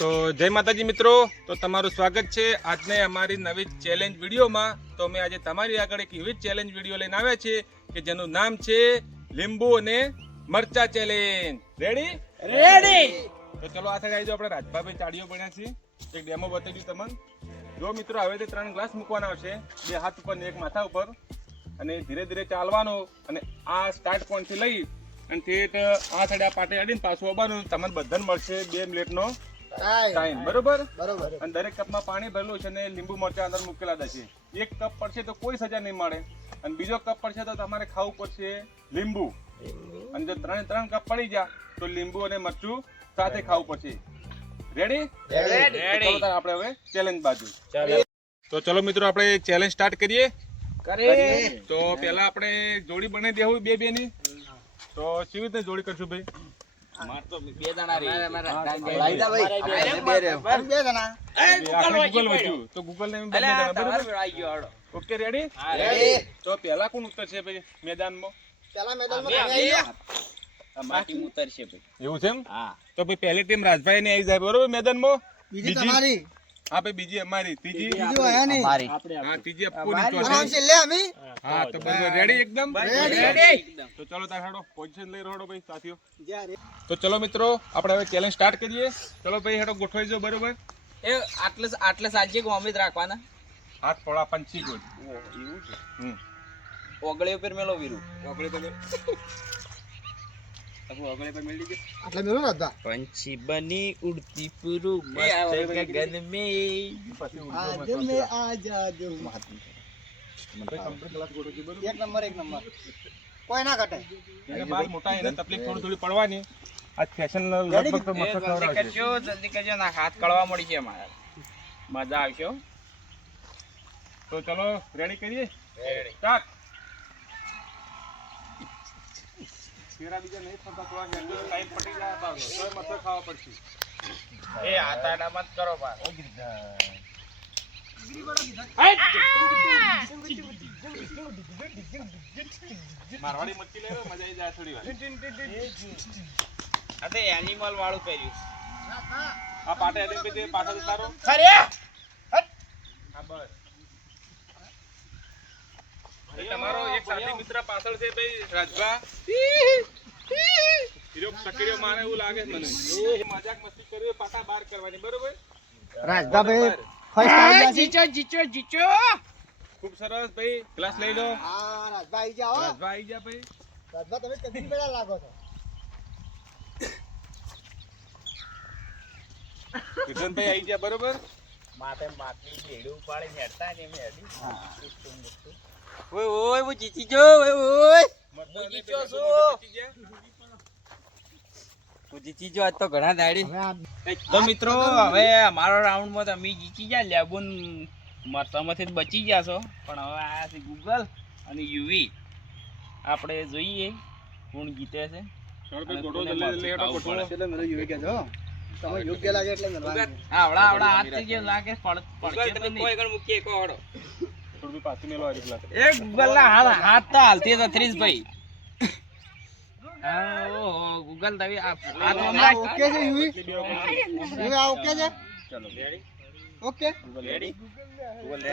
તો જય માતાજી મિત્રો તો તમારું સ્વાગત છે આજને અમારી નવી ચેલેન્જ વિડીયોમાં. તો અમે આજે તમારી આગળ એક એવી ચેલેન્જ વીડિયો લઈને આવ્યા છે કે જેનું નામ છે લીંબુ અને મરચા ચેલેન્જ રેડી રેડી તો ચલો આ આવી જાઓ આપણે રાજભાભાઈ ચાડીઓ પડ્યા છીએ. એક ડેમો બતાવી દઉં તમને. જો મિત્રો હવે તે ત્રણ ગ્લાસ મૂકવાના આવશે. બે હાથ ઉપર ને એક માથા ઉપર. અને ધીરે ધીરે ચાલવાનો અને આ સ્ટાર્ટ પોઈન્ટથી લઈ અને તે આ સાઈડ આ પાટે અડીને પાછું આવવાનું. તમને બધાને મળશે બે મિનિટનો ટાઈમ બરોબર? બરોબર. અને દરેક કપમાં પાણી ભરેલું છે અને લીંબુ મરચા અંદર મૂકેલા છે. એક કપ પડશે તો કોઈ સજા નહીં મળે અને બીજો કપ પડશે તો તમારે ખાવું પડશે લીંબુ. અને જો ત્રણે ત્રણ કપ પડી ગયા તો લીંબુ અને મરચું સાથે ખાવું પડશે. રેડી રેડી આપણે હવે ચેલેન્જ બાજુ. તો ચલો મિત્રો આપણે ચેલેન્જ સ્ટાર્ટ કરીએ? કરીએ. તો પહેલા આપણે જોડી બને દેવું બે બે ની તો કેવી રીતે જોડી કરશું ભાઈ? બે જણા રે લાઈ દા ભાઈ. આપણે બે રે. બે જણા. આપણે ગૂગલ વધ્યું તો ગૂગલ ને બંને જણા, બરોબર? Okay ready ready. તો પહેલા કોણ ઉતરશે ભાઈ? મેદાનમાં? પેલા મેદાનમાં આવી જાઓ. એવું છે એમ? તો ભાઈ પહેલી ટીમ રાજભાઈ ને આવી જાય બરોબર મેદાનમાં? બીજી? તમારી. હા ભાઈ બીજી અમારી ત્રીજી? બીજી આયા અમારી. હા ત્રીજી અપકોની ચોથી છે લે અમે હા તો બરોબર રેડી એકદમ? રેડી તો ચલો તાર હાડો પોઝિશન લઈ રહો ભાઈ સાથીઓ. તો ચલો મિત્રો આપણે હવે ચેલેન્જ સ્ટાર્ટ કરીએ. ચલો ભાઈ હેડો ગોઠવાઈ જો બરોબર? એ આટલે આટલે સાંજે ગોમિત રાખવાના? હાથ થોડા પંચી ગોળ. હમ. ઓગળી ઉપર મેલો વીરું. આટલે મેળું ને હતા પંછી બની ઉડતી પૂરું મસ્ત ગગન મે. આજ મે ગોઠવજો, બરોબર? એક નંબર એક નંબર. કોઈ ના કટે બાલ મોટા એને તકલીફ થોડી થોડી પડવાની. આ ફેશન લગભગ તો મસ્ત. કરજો જલ્દી કરજો ના હાથ કળવા મળી છે મારા. મજા આવશે હો. તો ચલો રેડી કરીએ? સ્ટાર્ટ. ફેરા બીજા નહીં થોડા હેન્ડલ ટાઈટ પટી જાય બાબલો. તોય મસ્ત ખાવા પડશે. એ હાથ આડા મત કરો બા મારવાડી મચ્છી લેવો મજા આવી જાય થોડી વાર. આ તો એનિમલ વાળું કર્યું. આ પાટે અડીને પછી પાછળ ઉતારો. ખરે હા બસ. તમારો એક સાથી મિત્ર પાછળ છે ભાઈ રાજભા. હીરો સકડીઓ મારે એવું લાગે મને. એ મજાક મસ્તી કરી પાટા બહાર કરવાની બરોબર? રાજભાઈ ફર્સ્ટ આવી જીચો જીચો જીચો. ખૂબ સરસ ભાઈ ગ્લાસ લઈ લો. હા રાજભાઈ જાઓ રાજભા આવી જા ભાઈ. રાજભા તમે કદી બેડા લાગો છો? કિશનભાઈ આવી ગયા બરોબર? માથે માથે ભેડું ઉપાડી હેડતા ને એમ હેડી ઓય ઓય હું જીતી જો ઓય. ઓય હું જીત્યો છું હું જીતી જો આજ તો ઘણા દાડી. તો મિત્રો હવે અમારો રાઉન્ડમાં તમે જીતી ગયા લેબુન મરસામાંથી જ બચી ગયા છો. પણ હવે આ છે ગૂગલ અને યુવી આપણે જોઈએ કોણ જીતે છે. તમે યોગ્ય લાગે એટલે. આવડા આવડા હાથ જેવું લાગે પડ પડશે તો નહીં. થોડું પાછું મેલો આ ગ્લાસ એ ગૂગલ ના હાથ હાથ તો હાલતી હતા ત્રીસભાઈ હા ગૂગલ તમે આ હાથ આ હમણાં ઓકે છે યુવી? એટલી બે વખત. યુવી આ ઓકે છે? ચાલો. ઓકે. રેડી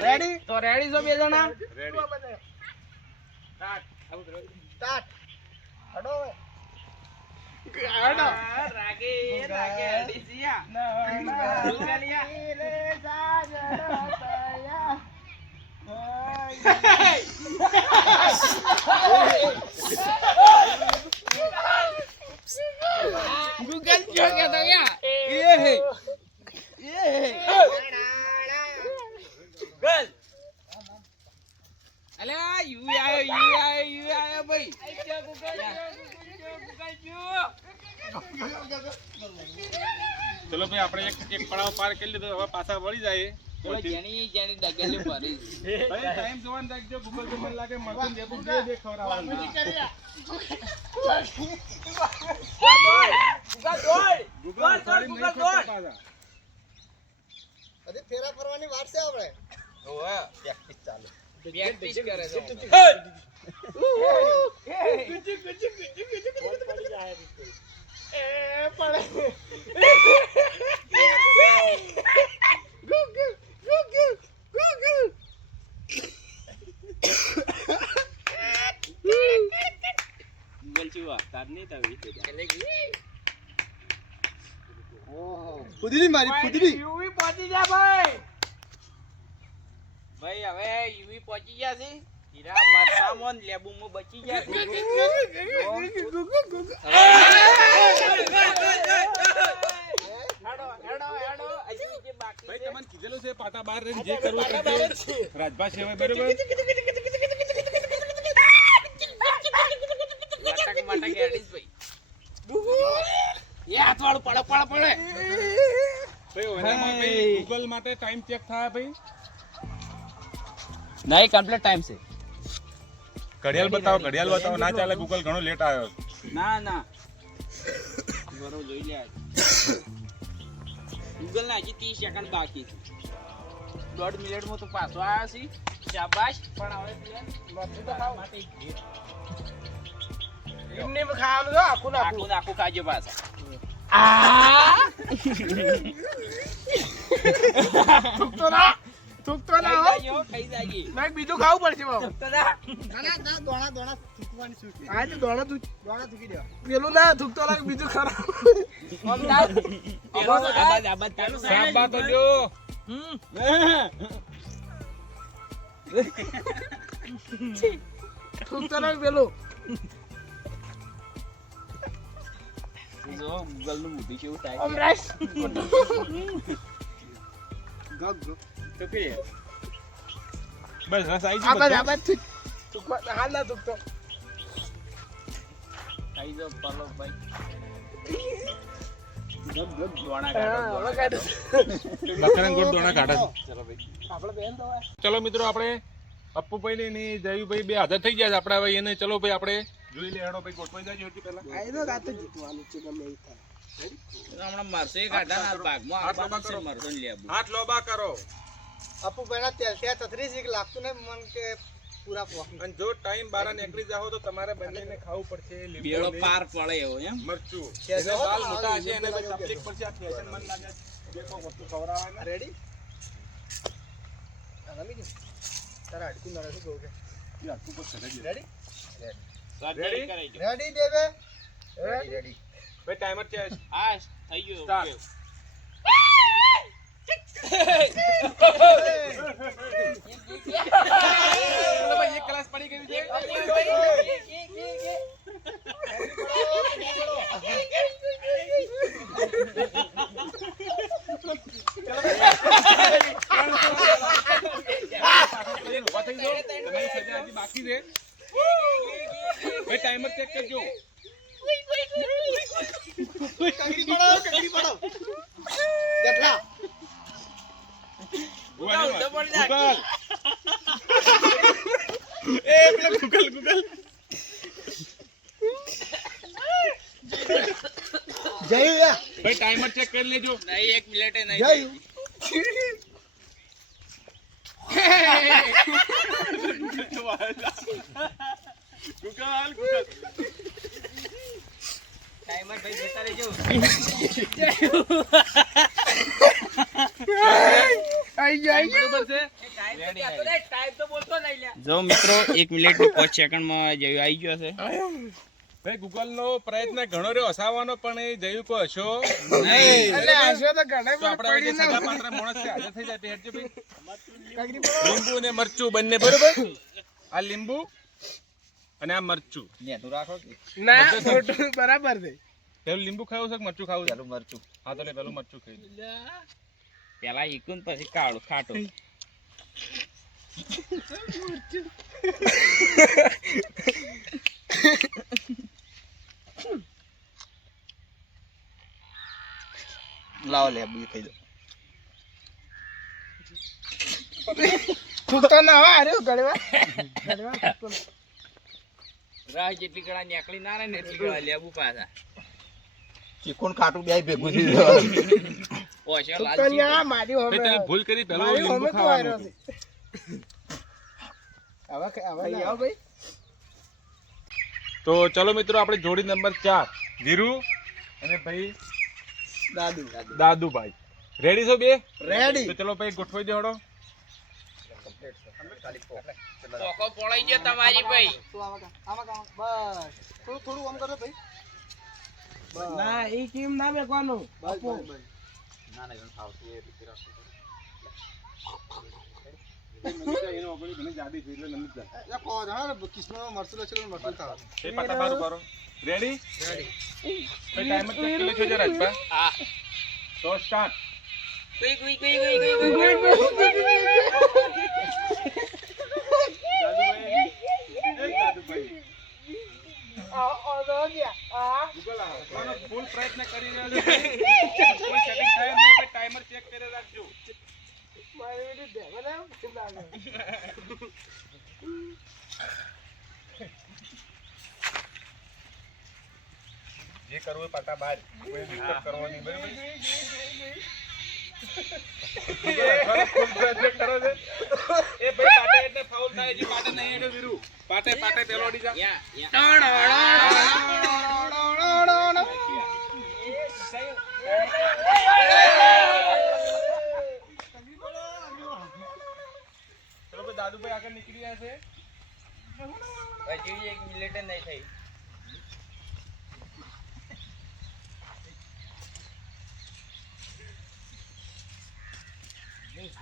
રેડી તો રેડી છો બે જણા? Ready start. હડો હવે. રાગે રાગે અડીસિયા ગૂગલિયા ગૂગલ જો ya તો યા. એ હે. ગૂગલ અલે યુ આયો યુ આયો યુ આયો ભાઈ. ગૂગલ જો ચલો ભાઈ આપણે એક એક પડાવ પાર કરી લીધો હવે પાછા વળી જાય જેની જેની ડગલી ભરી ભાઈ ટાઈમ જોવાનું રાખજો ગૂગલ પર મને લાગે મળતું ને લેબુ બે બે ખવડાવવાનું ગૂગલ અઠવાડિયે નહીં ખોટા પાછા. હજી ફેરા ફરવાની વાર છે આપણે પ્રેક્ટિસ કરે છે એ પડે ગૂગલ શું વાગતા જ નહીં તવી ઓહો ફુદડી મારી ફુદડી યુવી પહોંચી જા ભાઈ. ભાઈ હવે યુવી પહોંચી ગયા છે. હીરા મરસામોન લેબુમાં બચી ગયા હેડો હેડો હેડો હજી જે બાકી ભાઈ તમને કીધેલું છે પાટા બહાર રહીને જે કરવું એ કરજો. રાજભા સેવાય બરોબર નાટક માટક એડીસ ભાઈ એ હાથવાળું પડે પડે પડે. ભાઈ ગૂગલ માટે ટાઈમ ચેક થાય ભાઈ. નહીં કમ્પ્લીટ ટાઈમ છે. ઘડિયાળ બતાવો ઘડિયાળ બતાવો. ના ચાલે ગૂગલ ઘણો લેટ આવ્યો ના ના. બરોબર જોઈ લે. ગૂગલ ના હજી ત્રીસ સેકન્ડ બાકી છે. દોઢ મિનિટમાં તો પાછો આવ્યા છે શાબાશ. પણ હવે ખાવાનું મરચું તો ખાવા. માટે એક ભેટ. આખું ને. આખું ના હો. ખાઈ જાજો, મેં બીજું ખાવું પડશે બાબુ તો ના. ના ના દોણા દોણા થૂકવાની છૂટી આ તો દોણા તું દોણા થૂકી દેવા પેલું ના થૂકતો લાગે બીજું ખરાબ. આબાદ આબાદ તારું સાબા તો જો. થૂકતો લાગે પેલું. જો ગૂગલનું મોઢું કેવું થાય. ઓમ ગગ ગગ તો કે બસ રસ આવી ગયો આ બાદ થૂક થૂકવા હાલ ના થૂકતો ખાઈ જાઓ પાલો ભાઈ. ચલો તો મિત્રો આપણે અપ્પુભાઈ ને જયુભાઈ બે હાજર થઈ ગયા છે આપણા ભાઈ એને ચલો ભાઈ આપણે જોઈ લે હેડો ભાઈ ગોઠવાઈ જાય હજી પહેલા આ તો રાતે જીતવાનું છે ગમે એવું થાય. હમણાં મારશે કાઢા ભાગમાં લાંબા કરો. અપુ પહેલા તેલ ત્યાં તથરી છે લાગતું ને મન કે પૂરા અને જો ટાઈમ બાર નીકળી જાવ તો તમારે બંનેને ખાવું પડશે બેડો પાર પડે એવો એમ. મરચું. છે બાલ મોટા છે એને તકલીફ પડશે આ ફેશન મન લાગે જે કોઈ વસ્તુ ખવડાવે ને રેડી રમી ગયું? તારા અડકું ના રહેશે કહું કે? અડકું આખું પર રેડી. રેડી દો. રેડી દેવે રેડી રેડી ભાઈ ટાઈમર છે. આ થઈ ગયો Start. એક ક્લાસ પડી ગયું છે બાકી છે ભાઈ ટાઈમર ચેક કરજો કગડી પડાવો કગડી પડાવો કેટલા ગૂગલ ઊંધો પડી જાય. એ પેલા ગૂગલ ગૂગલ જયું યા ભાઈ ટાઈમર ચેક કરી લેજો નહીં એક મિનિટે નહીં જયું ગૂગલ ગૂગલ ટાઈમર ભાઈ જતા રહેજો જો મિત્રો એક મિનિટ પાંચ સેકન્ડમાં જયું આવી ગયો છે. ભાઈ ગૂગલ નો પ્રયત્ન ઘણો રહ્યો હસાવવાનો પણ એ જયું કો હશો? એટલે આશો તો ઘણા તો બધા આપણા પડી વચ્ચે ના સગા પાંતરા માણસ છે હાજર થઈ જાય હેડજો ભાઈ. લીંબુ અને મરચું બંને બરોબર? આ લીંબુ અને આ મરચું. ના બરાબર છે. પેલું લીંબુ ખાવું છે કે મરચું ખાવું છે? મરચું. હા તો પેલું મરચું ખાઈ લે. પેલા ઈકુન પછી કાળું ખાટું. લાવો લે બી ખાઈ દો ના હોય અરે ગળવા. ના. રાહ જેટલી ગળા નીકળી ના રહે ને એટલી ગળા લેબુ પાછા. ચીકુન ખાટું બે ભેગું થઈ જવાનું. મારી હોમે તમે ભૂલ કરી પેલું લીંબુ ખાવાનું આવો ભાઈ તો ચલો મિત્રો આપણે જોડી નંબર ચાર. ધીરુ અને ભાઈ દાદુ. દાદુભાઈ. રેડી છો બે? રેડી તો ચલો ભાઈ ગોઠવી દો હળો. પોકો પડાઈ ગયો તમારી ભાઈ. શું આમાં કામ? આમાં કામ? બસ. થોડું થોડું આમ કરો ભાઈ. બસ ના એ કેમ ના બેકવાનું કહો જાણો ને કિસ્મતમાં મરચું લખેલું ને મરચું ખાવા. એ પાટા બારું કરો રેડી પ્રયત્ન કરી timer check કરી રાખજો જે કરવું પાટા બાર કોઈ કરવાની બરાબર? એ ભાઈ પાટે એટલે foul થાય છે, પાટે નહીં એટલે વીરુ. પાટે પાટે પેલો અડી જા. યા યા ચલો ભાઈ દાદુભાઈ આગળ નીકળી જશે એક મિનિટ નહીં થઈ હાય દાદુભાઈ આવી ગયા આયા છે,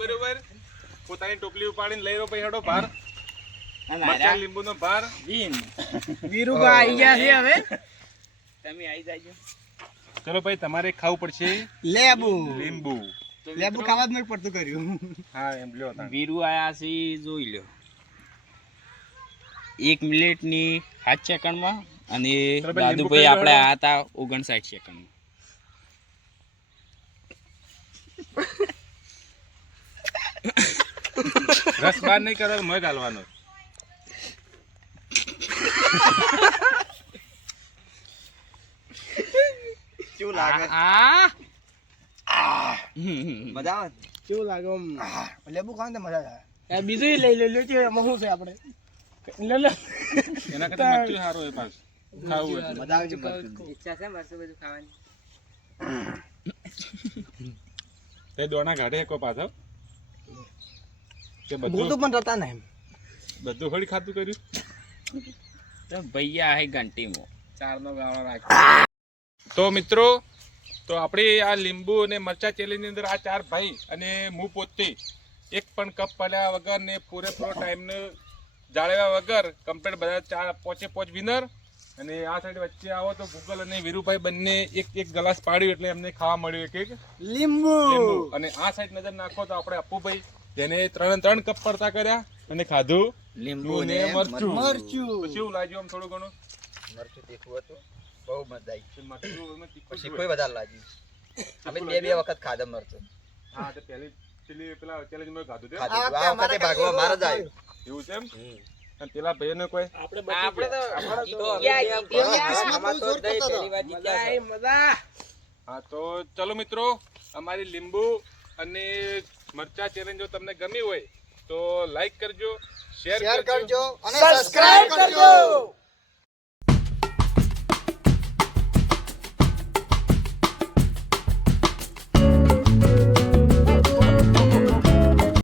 બરોબર? પોતાની ટોપલી ઉપાડીને લઈ રહ્યો પછી હેડો ભાર અને મરચાં લીંબુનો ભાર. જીન આવી ગયા છે હવે. તમે આવી જાજો. ચલો ભાઈ તમારે ખાવું પડશે લેબુ. લીંબુ. લેબુ ખાવા જ નહીં પડતું કર્યું. હા એમ લ્યો વીરુ આયા છે જોઈ લ્યો. એક મિનિટની સાત સેકન્ડમાં અને દાદુભાઈ આપણે હતા ઓગણસાઠ સેકન્ડમાં રસ બાર નહીં કરો મગ હાલવાનો. કેવું લાગે? આ મજા આવે? કેવું લાગે આમ? લેબુ ખાવ ને મજા આવે. આ બીજું લઈ લે લે એમાં શું છે આપણે? લે લે. એના કરતા મરચું સારું એ પાછું. ખાવું. મજા આવે છે મરચું. તે દોણા કાઢે કો પાછો. કે બધું બધું પણ રતા નહીં બધું ખડી ખાતું કર્યું? તો ભૈયા હે ઘંટીમાં. ચારનો ગાળો રાખ્યો તો મિત્રો તો આપણી આ લીંબુ અને મરચા ચેલીની અંદર આ ચાર ભાઈ અને હું પોતે એક પણ કપ પડ્યા વગર ને પૂરેપૂરો ટાઈમને જાળવ્યા વગર કમ્પ્લીટ બધા ચાર પોચે પોચ વિનર અને આ સાઈડ વચ્ચે આવો તો ગુગલ અને વીરુભાઈ બંને એક એક ગ્લાસ પાડ્યું એટલે એમને ખાવા મળ્યું એક એક. લીંબુ. અને આ સાઈડ નજર નાખો તો આપણે અપુભાઈ તેને ત્રણ ત્રણ કપ પડતા કર્યા અને ખાધું. લીંબુ ને મરચું. મરચું. કેવું લાગ્યું આમ થોડું ઘણું. મરચું તીખું હતું. બહુ મજા આવી. મરચું પછી કોઈ વધારે લાગ્યું અમે બે બે વખત ખાધા મરચું. હા તો પહેલી પેલી પેલા challenge માં ખાધું તે. આ વખતે ભાગવા મારા જ આવ્યું. એવું છે એમ? અને પેલા ભાઈઓને કોઈ? આપણે આપણે તો મજા હા તો ચલો મિત્રો અમારી લીંબુ અને મરચા ચેલેન્જ જો તમને ગમી હોય તો લાઈક કરજો શેર કરજો અને સબસ્ક્રાઇબ કરજો.